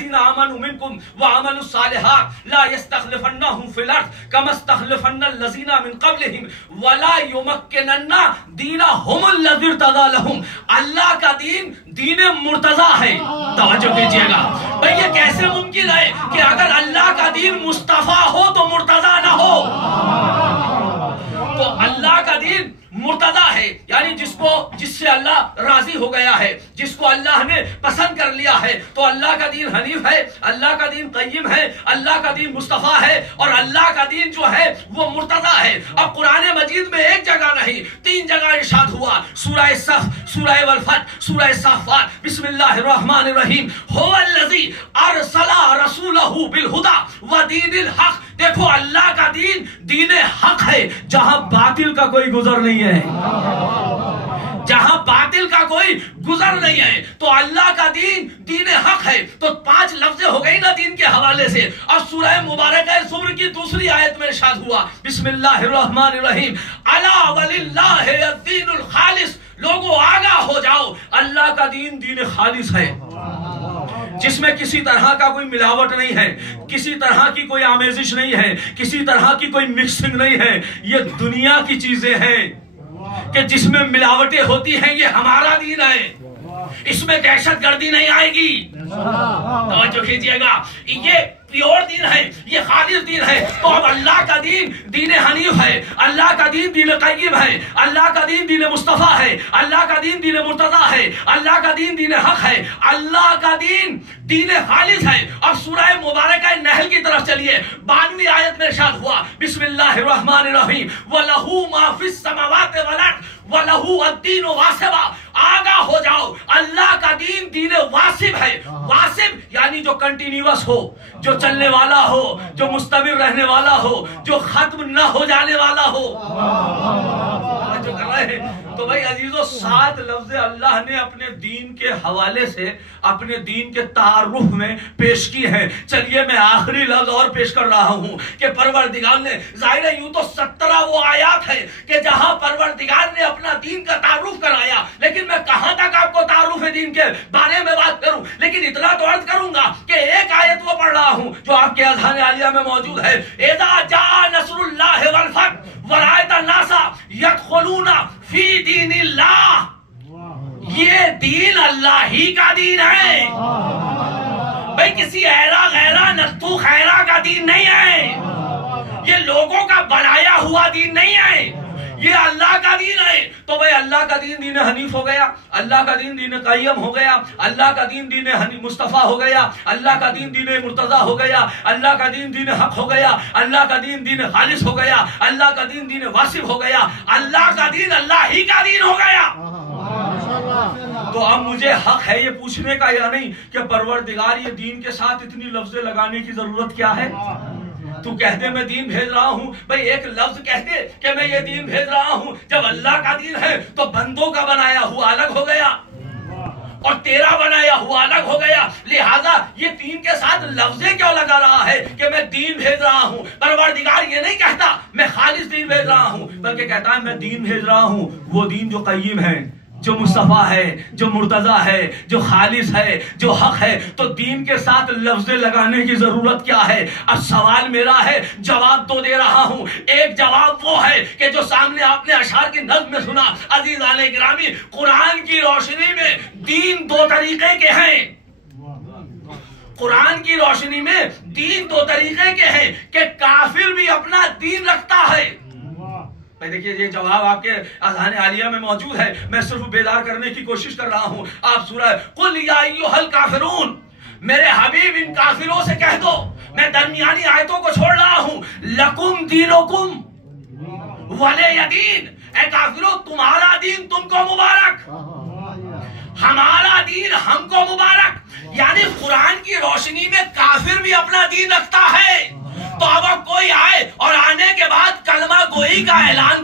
والذین آمنوا منکم وعملوا الصالحات لا یستخلفنہم فی الارض کما استخلفن الذین من قبلہم ولا یمکنن دینہم الذی ارتضی لہم. اللہ کا دین دین مرتضی ہے. توجہ کیجئے گا بھئی یہ کیسے ممکن ہے کہ اگر اللہ کا دین مصطفیٰ ہو تو مرتضی نہ ہو؟ تو اللہ کا دین مرتضی ہے یعنی جس سے اللہ راضی ہو گیا ہے، جس کو اللہ نے پسند کر لیا ہے. تو اللہ کا دین حنیف ہے، اللہ کا دین قیم ہے، اللہ کا دین مصطفیٰ ہے، اور اللہ کا دین جو ہے وہ مرتضی ہے. اب قرآن مجید میں ایک جگہ نہیں 3 جگہ ارشاد ہوا. سورہ صف، سورہ والفتح، سورہ صافات. بسم اللہ الرحمن الرحیم. هو الذی ارسل رسولہ بالہدی ودین الحق. دیکھو اللہ کا دین دین حق ہے، جہاں باطل کا کوئی گزر نہیں ہے، جہاں باطل کا کوئی گزر نہیں ہے. تو اللہ کا دین دین حق ہے. تو 5 لفظ ہو گئی نا دین کے حوالے سے. اور سورہ مبارکہ زمر کی دوسری آیت میں ارشاد ہوا بسم اللہ الرحمن الرحیم. الا وللہ الدین الخالص. لوگوں آگاہ ہو جاؤ، اللہ کا دین دین خالص ہے، جس میں کسی طرح کا کوئی ملاوٹ نہیں ہے، کسی طرح کی کوئی آمیزش نہیں ہے، کسی طرح کی کوئی مکسنگ نہیں ہے. یہ دنیا کی چیزیں ہیں کہ جس میں ملاوٹیں ہوتی ہیں، یہ ہمارا دین ہے، اس میں دہشت گردی نہیں آئے گی. توجہ کیجئے گا، یہ پیور دین ہے، یہ خالص دین ہے. تو اب اللہ کا دین دین حنیف ہے، اللہ کا دین دین قیم ہے، اللہ کا دین دین مصطفیٰ ہے، اللہ کا دین دین مرتضی ہے، اللہ کا دین دین حق ہے، اللہ کا دین دین خالص ہے. اب سورہ مبارکہ نحل کی طرف چلیے. 92ویں آیت میں ارشاد ہوا بسم اللہ الرحمن الرحیم. وَلَهُ مَا فِي السَّمَاوَاتِ وَالْأَرْضِ وَلَهُ الدِّينُ وَاسِبًا. آگاہ ہو جاؤ، اللہ کا دین دین واسب ہے. واسب یعنی جو کنٹینیوس ہو، جو چلنے والا ہو، جو مستمر رہنے والا ہو، جو ختم نہ ہو جانے والا ہو. جو کر رہے ہیں تو بھائی عزیزو 7 لفظ اللہ نے اپنے دین کے حوالے سے اپنے دین کے تعارف میں پیش کی ہیں. چلیے میں آخری لفظ اور پیش کر رہا ہوں کہ پروردگار نے، ظاہر ہے یوں تو 17 وہ آیات ہے کہ جہاں پروردگار نے اپنا دین کا تعارف کرایا، لیکن میں کہاں تک آپ کو تعارف دین کے بارے میں بات کروں. لیکن اتنا تو عرض کروں گا کہ ایک آیت وہ پڑھ رہا ہوں جو آپ کے اذہان عالیہ میں موجود ہے. اذا جاء نصر اللہ والفتح ورأیت الناس یدخلون فی دین اللہ. یہ دین اللہ ہی کا دین ہے بھئی، کسی ایرا غیرہ نستو خیرہ کا دین نہیں ہے، یہ لوگوں کا بنایا ہوا دین نہیں ہے، یہ اللہ کا دین ہے. تو بھئی اللہ کا دین دین حنیف ہو گیا، اللہ کا دین دین قیم ہو گیا، اللہ کا دین دین مصطفیٰ ہو گیا، اللہ کا دین دین مرتضی ہو گیا، اللہ کا دین دین حق ہو گیا، اللہ کا دین دین خالص ہو گیا، اللہ کا دین دین واسف ہو گیا، اللہ کا دین اللہ ہی کا دین ہو گیا. تو اب مجھے حق ہے یہ پوچھنے کا یا نہیں کہ پروردگار یہ دین کے ساتھ اتنی لفظ لگانے کی ضرورت کیا ہے؟ تو کہہ دے میں دین بھیج رہا ہوں، بھئی ایک لفظ کہہ دے کہ میں یہ دین بھیج رہا ہوں. جب اللہ کا دین ہے تو بندوں کا بنایا ہوا الگ ہو گیا اور تیرا بنایا ہوا الگ ہو گیا. لہٰذا یہ دین کے ساتھ لفظیں کیوں لگا رہا ہے کہ میں دین بھیج رہا ہوں؟ پروردگار یہ نہیں کہتا میں خالص دین بھیج رہا ہوں، بلکہ کہتا ہے میں دین بھیج رہا ہوں، وہ دین جو قیم ہے، جو مصطفیٰ ہے، جو مرتضی ہے، جو خالص ہے، جو حق ہے. تو دین کے ساتھ لفظ لگانے کی ضرورت کیا ہے؟ اب سوال میرا ہے، جواب تو دے رہا ہوں. ایک جواب وہ ہے کہ جو سامنے آپ نے اشعار کی نظم میں سنا. عزیزان گرامی، قرآن کی روشنی میں دین 2 طریقے کے ہیں. قرآن کی روشنی میں دین 2 طریقے کے ہیں کہ کافر بھی اپنا دین رکھتا ہے. بھائی دیکھیے یہ جواب آپ کے اذہان عالیہ میں موجود ہے، میں صرف بیدار کرنے کی کوشش کر رہا ہوں. آپ سورہ قل یا ایھا الکافرون، میرے حبیب ان کافروں سے کہہ دو، میں درمیانی آیتوں کو چھوڑ رہا ہوں، لکم دینکم ولی دین. اے کافروں تمہارا دین تم کو مبارک، ہمارا دین ہم کو مبارک. یعنی قرآن کی روشنی میں کافر بھی اپنا دین رکھتا ہے. تو اب کوئی آئے اور آنے کے بعد کلمہ گوئی کا اعلان